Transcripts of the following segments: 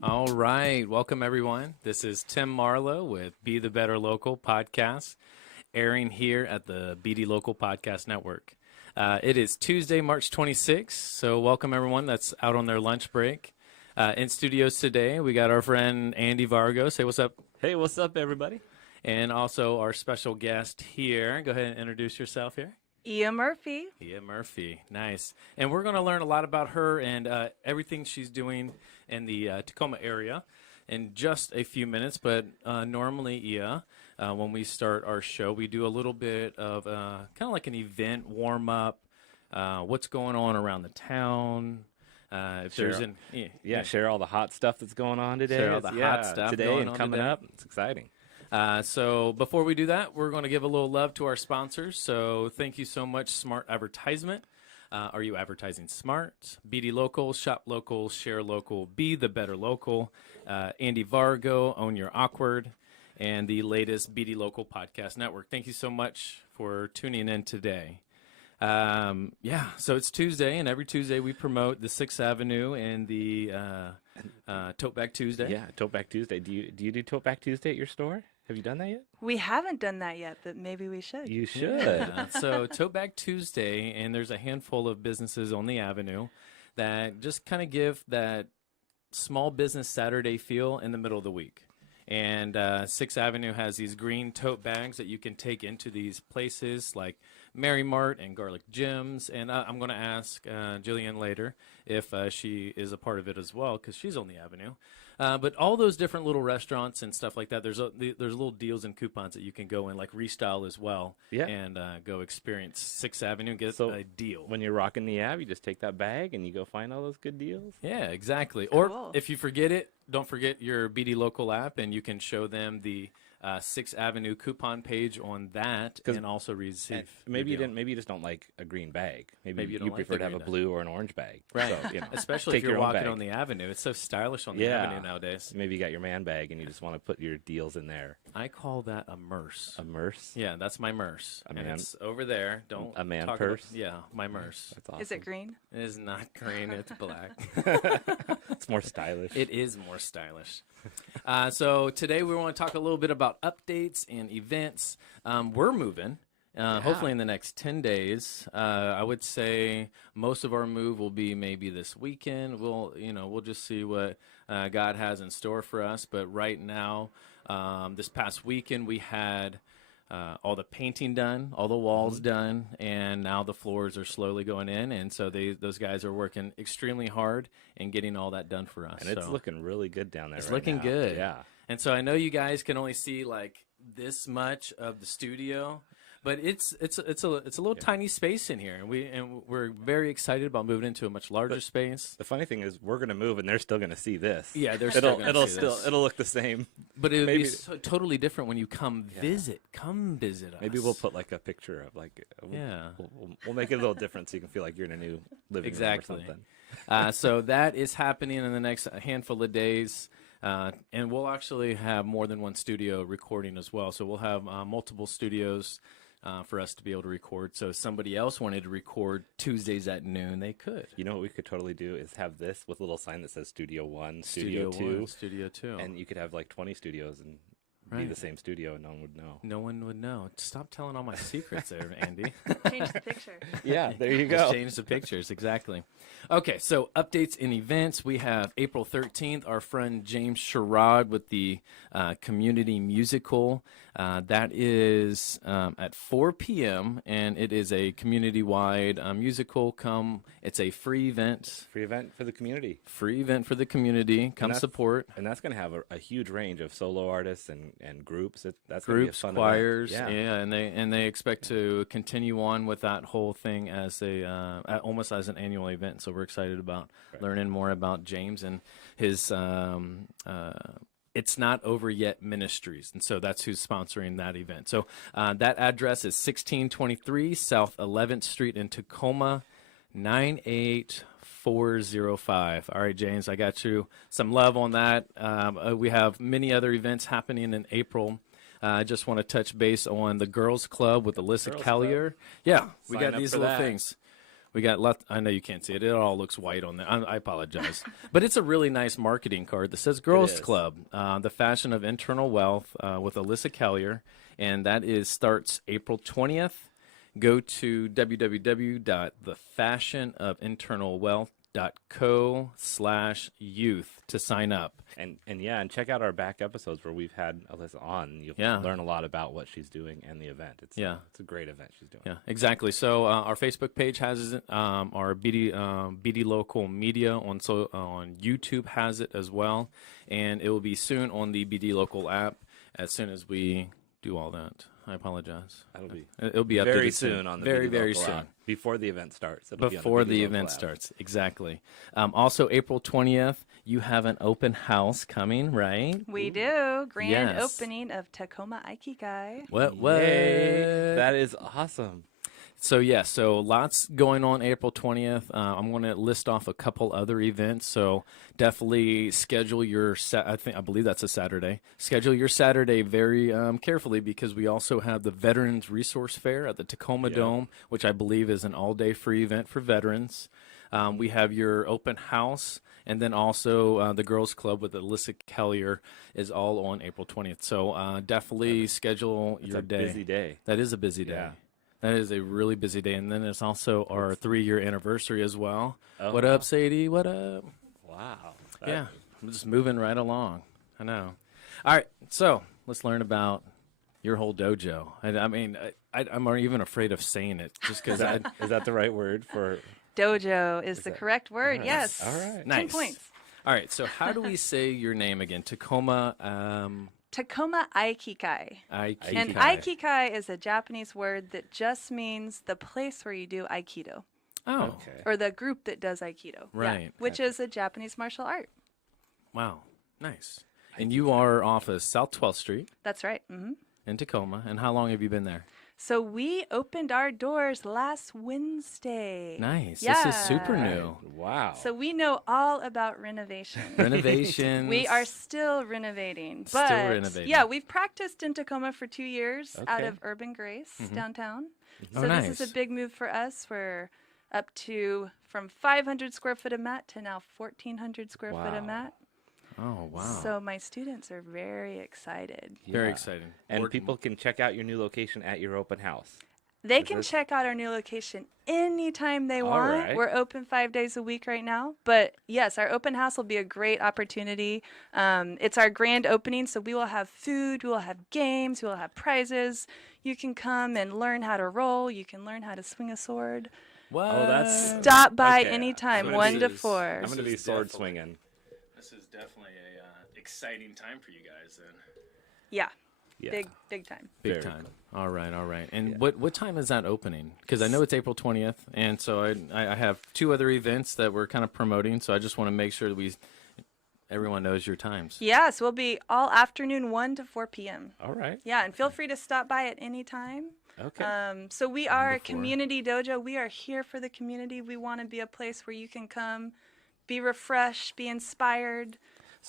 All right. Welcome, everyone. This is Tim Marlowe with Be the Better Local podcast, airing here at the BD Local Podcast Network. It is Tuesday, March 26th. So welcome, everyone that's out on their lunch break. In studios today, we got our friend Andy Vargo. Say what's up. Hey, what's up, everybody? And also our special guest here. Go ahead and introduce yourself here. Ia Murphy. Ia Murphy. Nice. And we're going to learn a lot about her and everything she's doing in the Tacoma area in just a few minutes. But normally, Ia, when we start our show, we do a little bit of kind of like an event warm-up, what's going on around the town. If Share, there's an share all the hot stuff that's going on today. Share all the hot stuff today going and on coming today. up. It's exciting. So before we do that, we're going to give a little love to our sponsors. So thank you so much, Smart Advertisement. Are you advertising smart? BD Local, shop local, share local, be the better local. Andy Vargo, Own Your Awkward, and the latest BD Local Podcast Network. Thank you so much for tuning in today. So it's Tuesday, and every Tuesday we promote the 6th Avenue and the Tote Bag Tuesday. Yeah, Tote Bag Tuesday. Do you do Tote Bag Tuesday at your store? Have you done that yet? We haven't done that yet, but maybe we should. You should. Yeah. So Tote Bag Tuesday, and there's a handful of businesses on the avenue that just kind of give that small business Saturday feel in the middle of the week. And 6th Avenue has these green tote bags that you can take into these places like Mary Mart and Garlic Jim's. And I'm going to ask Jillian later if she is a part of it as well, because she's on the avenue. But all those different little restaurants and stuff like that, there's little deals and coupons that you can go in, like Restyle as well, and go experience 6th Avenue and get a deal. When you're rocking the Ave, you just take that bag and you go find all those good deals? Yeah, exactly. Cool. Or if you forget it, don't forget your BD Local app, and you can show them the 6th Avenue coupon page on that, and also receive. Maybe you just don't like a green bag. Maybe you you prefer to have a blue or an orange bag. Right. So, especially if you're walking on the avenue. It's so stylish on the avenue nowadays. Maybe you got your man bag and you just want to put your deals in there. I call that a merce. A merce? Yeah, that's my merce. It's over there. Don't a man talk purse? my merce. That's awesome. Is it green? It is not green. It's black. It's more stylish. It is more stylish. So today we want to talk a little bit about updates and events. We're moving. Hopefully in the next 10 days. I would say most of our move will be maybe this weekend. We'll just see what God has in store for us. But right now, this past weekend, we had all the painting done, all the walls done, and now the floors are slowly going in. And so those guys are working extremely hard and getting all that done for us. And it's looking really good down there. It's looking good. Yeah. And so I know you guys can only see like this much of the studio, but it's a little tiny space in here, and we're very excited about moving into a much larger space. The funny thing is, we're going to move, and they're still going to see this. Yeah, it'll look the same. But it'll be totally different when you come visit. Come visit us. Maybe we'll put like a picture of we'll make it a little different so you can feel like you're in a new living room or something. So that is happening in the next handful of days. And we'll actually have more than one studio recording as well. So we'll have multiple studios for us to be able to record. So if somebody else wanted to record Tuesdays at noon, they could. You know what we could totally do is have this with a little sign that says Studio 1, Studio 2. Studio 2. And you could have like 20 studios and be the same studio and no one would know. No one would know. Stop telling all my secrets there, Andy. Change the picture. Yeah, there you go. Just change the pictures, exactly. Okay, so updates and events. We have April 13th, our friend James Sherrod with the Community Musical. That is at 4 p.m., and it is a community-wide musical. It's a free event. Free event for the community. Free event for the community. Come support. And that's going to have a huge range of solo artists and groups. That's groups, fun choirs, event. and they expect to continue on with that whole thing as almost as an annual event. So we're excited about learning more about James and his It's Not Over Yet Ministries, and so that's who's sponsoring that event. So that address is 1623 South 11th Street in Tacoma, 98405. All right, James, I got you some love on that. We have many other events happening in April. I just want to touch base on the Girls Club with Alyssa Collier. Yeah, we got these little things. We got I know you can't see it. It all looks white on there. I apologize. But it's a really nice marketing card that says Girls Club, the fashion of internal wealth with Alyssa Kellier. And that starts April 20th. Go to www.thefashionofinternalwealth.co/youth to sign up. And check out our back episodes where we've had Alyssa on. You'll learn a lot about what she's doing and the event. It's a great event she's doing. Yeah, exactly. So our Facebook page has it. Our BD Local Media on YouTube has it as well, and it will be soon on the BD Local app as soon as we do all that. I apologize. It'll be updated very soon on the very soon soon before the event starts. Before the event starts, exactly. Also, April 20th, you have an open house coming, right? We do. Grand opening of Tacoma Aikido. What? Yay. That is awesome. So lots going on April 20th. I'm going to list off a couple other events. So definitely schedule your I believe that's a Saturday. Schedule your Saturday very carefully, because we also have the Veterans Resource Fair at the Tacoma Dome, which I believe is an all-day free event for veterans. We have your open house, and then also the Girls Club with Alyssa Kellier is all on April 20th. So definitely schedule your day. It's a busy day. That is a busy day. Yeah. That is a really busy day. And then it's also our 3-year anniversary as well. Oh, what up, Sadie? What up? Wow. I'm just moving right along. I know. All right, so let's learn about your whole dojo. I'm even afraid of saying it just because. Is that the right word for? Dojo is the correct word, yes. All right. Nice. 10 points. All right, so how do we say your name again? Tacoma. Tacoma Aikikai. Aikikai. And Aikikai is a Japanese word that just means the place where you do Aikido. Oh. Okay. Or the group that does Aikido. Right. Yeah, which is a Japanese martial art. Wow. Nice. And you are off of South 12th Street. That's right. Mm-hmm. In Tacoma. And how long have you been there? So we opened our doors last Wednesday. Nice. Yeah. This is super new. Wow. So we know all about renovation. Renovations. We are still renovating. Still But renovating. yeah, we've practiced in Tacoma for 2 years out of Urban Grace downtown. So nice. This is a big move for us. We're up to from 500 square foot of mat to now 1,400 square foot of mat. Oh, wow. So my students are very excited. Very exciting. And people can check out your new location at your open house. They can check out our new location anytime they want. Right. We're open 5 days a week right now. But yes, our open house will be a great opportunity. It's our grand opening, so we will have food, we will have games, we will have prizes. You can come and learn how to roll. You can learn how to swing a sword. What? Oh, that's Stop by anytime, 1 to 4. I'm going to be sword swinging. This is definitely a exciting time for you guys then. Yeah. Yeah. Big time. Big time. Cool. All right. And what time is that opening? Because I know it's April 20th, and so I have 2 other events that we're kind of promoting, so I just want to make sure that everyone knows your times. Yes, we'll be all afternoon 1 to 4 p.m. All right. Yeah, and feel free to stop by at any time. Okay. So we are a community dojo. We are here for the community. We want to be a place where you can come, be refreshed, be inspired,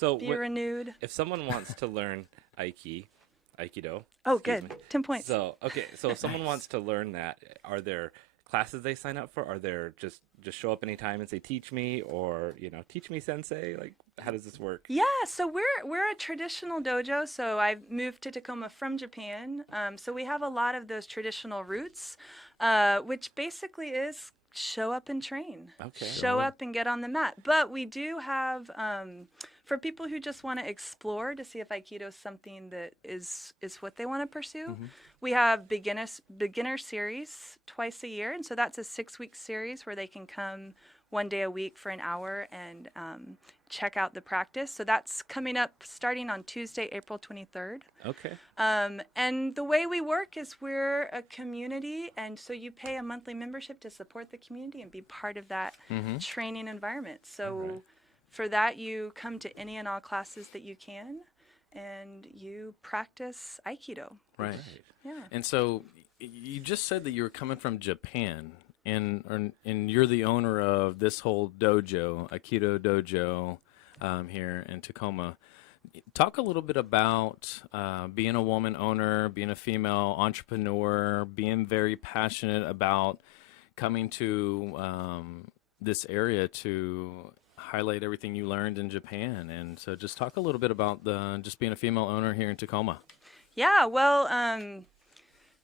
be renewed. If someone wants to learn Aikido. Oh, good. 10 points. So if someone wants to learn that, are there classes they sign up for? Are there just show up anytime and say, teach me, or, teach me sensei? Like, how does this work? Yeah, so we're a traditional dojo. So I moved to Tacoma from Japan. So we have a lot of those traditional roots, which basically is show up and train. Okay. Show up and get on the mat. But we do have, for people who just want to explore to see if Aikido is something that is what they want to pursue, we have beginner series twice a year. And so that's a 6-week series where they can come 1 day a week for an hour and check out the practice. So that's coming up starting on Tuesday, April 23rd. Okay. And the way we work is we're a community, and so you pay a monthly membership to support the community and be part of that training environment. So for that, you come to any and all classes that you can, and you practice Aikido. Right. Yeah. And so you just said that you were coming from Japan. And you're the owner of this whole dojo, Aikido Dojo, here in Tacoma. Talk a little bit about being a woman owner, being a female entrepreneur, being very passionate about coming to this area to highlight everything you learned in Japan. And so just talk a little bit about just being a female owner here in Tacoma. Yeah, well,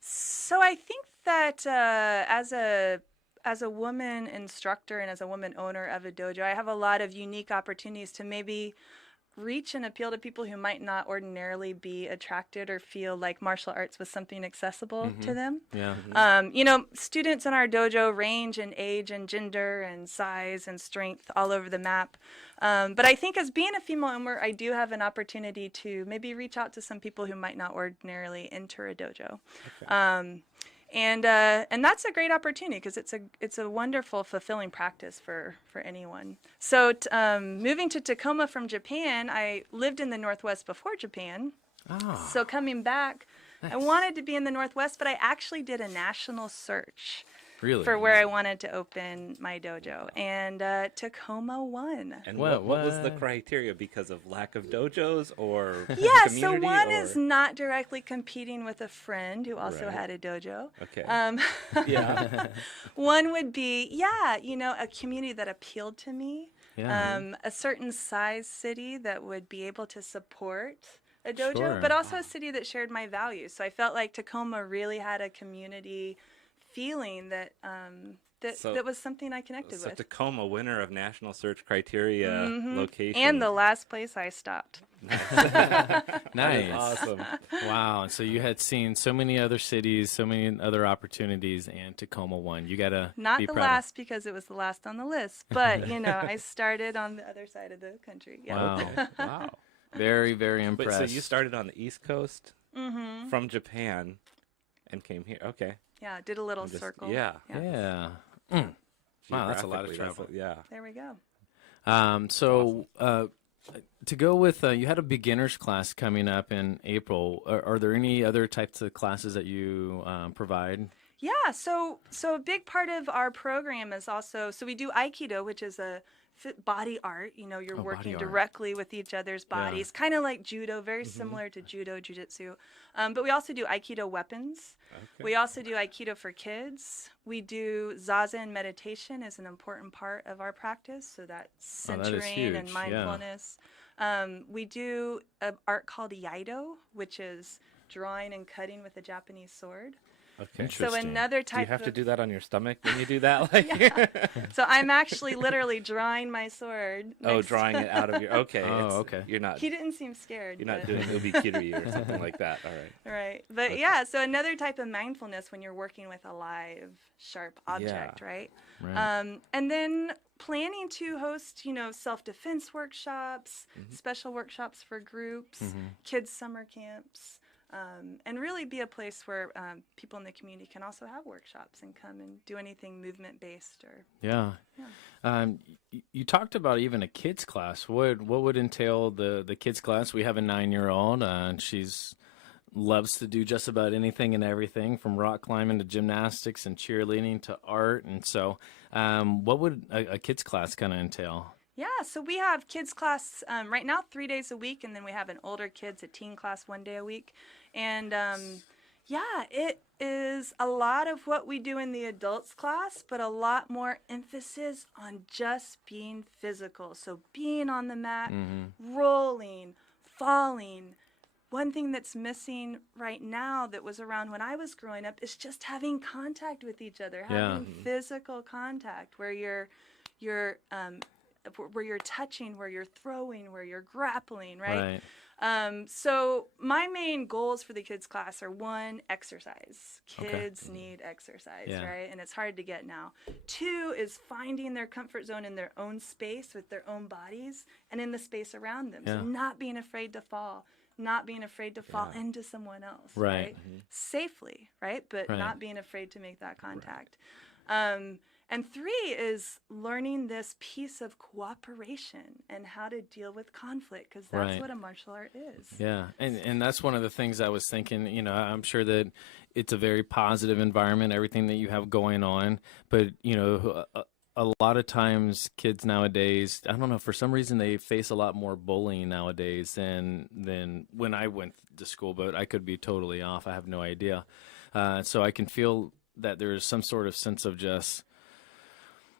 so I think that as a woman instructor and as a woman owner of a dojo, I have a lot of unique opportunities to maybe reach and appeal to people who might not ordinarily be attracted or feel like martial arts was something accessible to them. Yeah. Students in our dojo range in age and gender and size and strength all over the map. But I think as being a female owner, I do have an opportunity to maybe reach out to some people who might not ordinarily enter a dojo. Okay. And that's a great opportunity because it's a wonderful, fulfilling practice for anyone. So moving to Tacoma from Japan, I lived in the Northwest before Japan. Oh, So coming back, I nice. wanted to be in the Northwest, but I actually did a national search Really? for where I wanted to open my dojo, and Tacoma won. And What- what was the what? criteria? Because of lack of dojos or Yeah, so community, one or... is not directly competing with a friend who also Right. had a dojo. Okay. Yeah. One would be, a community that appealed to me, Yeah. a certain size city that would be able to support a dojo, Sure. but also a city that shared my values. So I felt like Tacoma really had a community feeling that So- that was something I connected So with. Tacoma, winner of National Search Criteria location. And the last place I stopped. That is Nice. awesome. Wow. And so you had seen so many other cities, so many other opportunities, and Tacoma won. You got to Not be the proud of- last because it was the last on the list, but I started on the other side of the country. Yeah. Wow. Okay. Wow. Very, very But impressed. so you started on the East Coast from Japan and came here. Okay. Yeah, did a little I'm just- circle. yeah. Yeah. Mm. Wow, that's a lot of Geographically, travel. yeah. There we go. To go with, you had a beginner's class coming up in April. Are there any other types of classes that you provide? Yeah, so a big part of our program is also, so we do Aikido, which is a body art. You're Oh, working body art. directly with each other's bodies, kind of like judo, very similar to judo, jujitsu. But we also do Aikido weapons. Okay. We also do Aikido for kids. We do Zazen meditation is an important part of our practice, so that's Oh, that is centering and huge, yeah. mindfulness. We do an art called Iaido, which is drawing and cutting with a Japanese sword. Okay. So Interesting. another Do you type have of to do that on your stomach when you do that? Like, So I'm actually literally drawing my sword. oh, next- drawing it out of your. Okay. Oh, it's- okay. You're not. He didn't seem scared. You're not but- doing ubikiri or something like that. All right. Right. But yeah, so another type of mindfulness when you're working with a live, sharp object, right? Right. And then planning to host, self-defense workshops, special workshops for groups, kids' summer camps. And really be a place where people in the community can also have workshops and come and do anything movement-based or Yeah. You talked about even a kids class. What would entail the kids class? We have a 9-year-old, and she's loves to do just about anything and everything, from rock climbing to gymnastics and cheerleading to art. And so, what would a kids class kind of entail? Yeah, so we have kids class right now 3 days a week, and then we have an older kids, a teen class 1 day a week. And it is a lot of what we do in the adults class, but a lot more emphasis on just being physical. So being on the mat, rolling, falling. One thing that's missing right now that was around when I was growing up is just having contact with each other, having physical contact where you're touching, where you're throwing, where you're grappling, right? So my main goals for the kids class are 1, exercise. Kids need exercise, right? And it's hard to get now. 2 is finding their comfort zone in their own space with their own bodies and in the space around them. So not being afraid to fall, not being afraid to fall into someone else, right? Safely, right? But not being afraid to make that contact. And 3 is learning this piece of cooperation and how to deal with conflict, because that's what a martial art is. Yeah, and that's one of the things I was thinking. I'm sure that it's a very positive environment, everything that you have going on. But a lot of times, kids nowadays, I don't know, for some reason they face a lot more bullying nowadays than when I went to school. But I could be totally off. I have no idea. So I can feel that there's some sort of sense of just,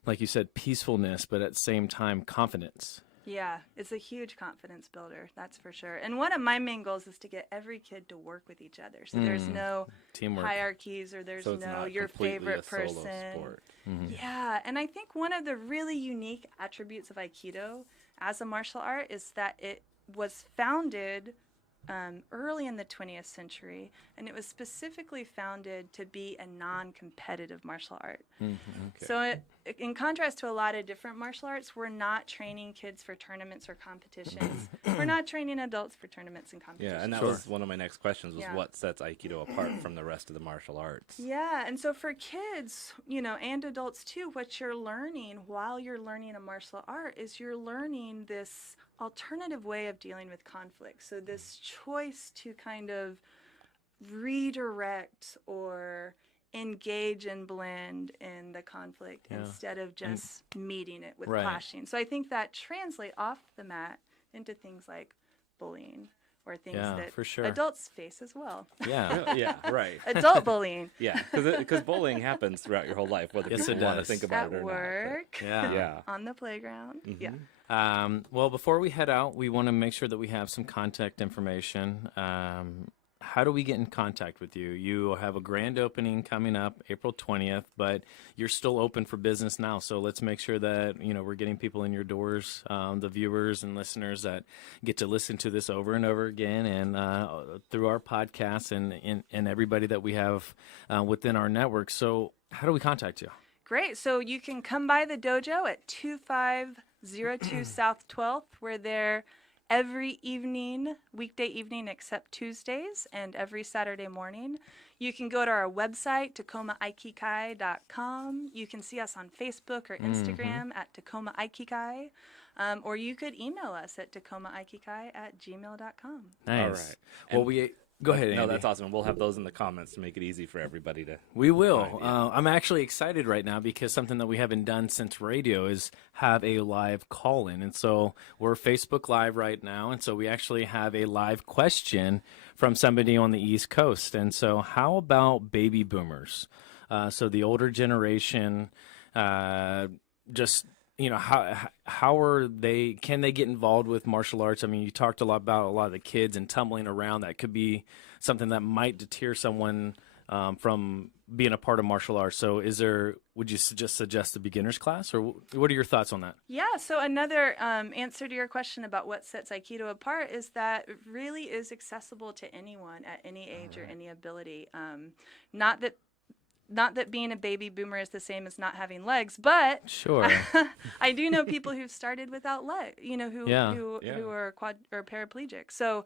like you said, peacefulness, but at the same time, confidence. Yeah, it's a huge confidence builder, that's for sure. And one of my main goals is to get every kid to work with each other. So there's no Teamwork. hierarchies, or there's So it's no not your completely favorite a solo person. sport. Yeah, and I think one of the really unique attributes of Aikido as a martial art is that it was founded early in the 20th century, and it was specifically founded to be a non-competitive martial art. So in contrast to a lot of different martial arts, we're not training kids for tournaments or competitions. We're not training adults for tournaments and competitions. Yeah, and that was one of my next questions was Yeah. what sets Aikido apart from the rest of the martial arts? Yeah, and so for kids, you know, and adults too, what you're learning while you're learning a martial art is you're learning this alternative way of dealing with conflict. So this choice to kind of redirect or engage and blend in the conflict instead of just meeting it with clashing. So I think that translate off the mat into things like bullying or things that for sure. adults face as well. Yeah. Yeah, right. Adult bullying. Yeah, because bullying happens throughout your whole life, whether Yes, people it want to does. think about At it or work, Yeah. Yeah. on the playground. Yeah. Well, before we head out, we want to make sure that we have some contact information. How do we get in contact with you? You have a grand opening coming up April 20th, but you're still open for business now. So let's make sure that, you know, we're getting people in your doors, the viewers and listeners that get to listen to this over and over again and through our podcasts and everybody that we have within our network. So how do we contact you? Great. So you can come by the dojo at 2502 South 12th. We're there every evening, weekday evening except Tuesdays, and every Saturday morning. You can go to our website, tacomaaikikai.com. You can see us on Facebook or Instagram at Tacoma Aikikai. Or you could email us at tacomaaikikai@gmail.com. Nice. All right. Well, go ahead, Andy. No, that's awesome. We'll have those in the comments to make it easy for everybody to. We will. Find, yeah. I'm actually excited right now because something that we haven't done since radio is have a live call-in. And so we're Facebook Live right now. And so we actually have a live question from somebody on the East Coast. And so how about baby boomers? So the older generation, just, you know, how are they, can they get involved with martial arts? I mean, you talked a lot about a lot of the kids and tumbling around. That could be something that might deter someone from being a part of martial arts. So would you just suggest the beginner's class, or what are your thoughts on that? Yeah, so another answer to your question about what sets Aikido apart is that it really is accessible to anyone at any age or any ability. Not that being a baby boomer is the same as not having legs, but Sure. I do know people who've started without legs, you know, who Yeah. are paraplegic. So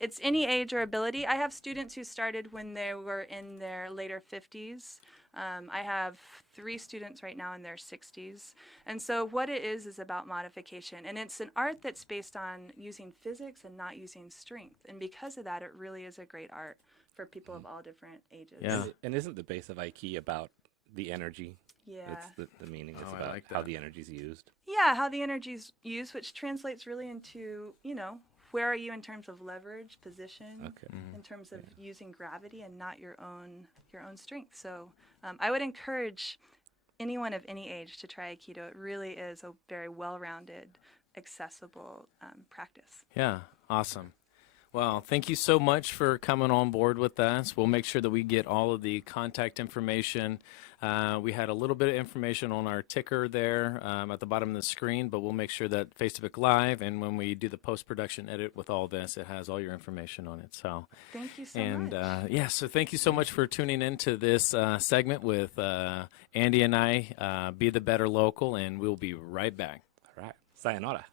it's any age or ability. I have students who started when they were in their later 50s. I have 3 students right now in their 60s. And so what it is about modification. And it's an art that's based on using physics and not using strength. And because of that, it really is a great art for people of all different ages. Yeah. And isn't the base of Aiki about the energy? Yeah. It's the meaning. It's I about like how that. the energy's used. Yeah, how the energy's used, which translates really into, you know, where are you in terms of leverage, position, Okay. in terms of using gravity and not your own strength. So I would encourage anyone of any age to try Aikido. It really is a very well-rounded, accessible practice. Yeah, awesome. Well, thank you so much for coming on board with us. We'll make sure that we get all of the contact information. We had a little bit of information on our ticker there at the bottom of the screen, but we'll make sure that Facebook Live, and when we do the post-production edit with all this, it has all your information on it. So, Thank you so and much. so thank you so much for tuning into this segment with Andy and I, Be the Better Local, and we'll be right back. All right. Sayonara.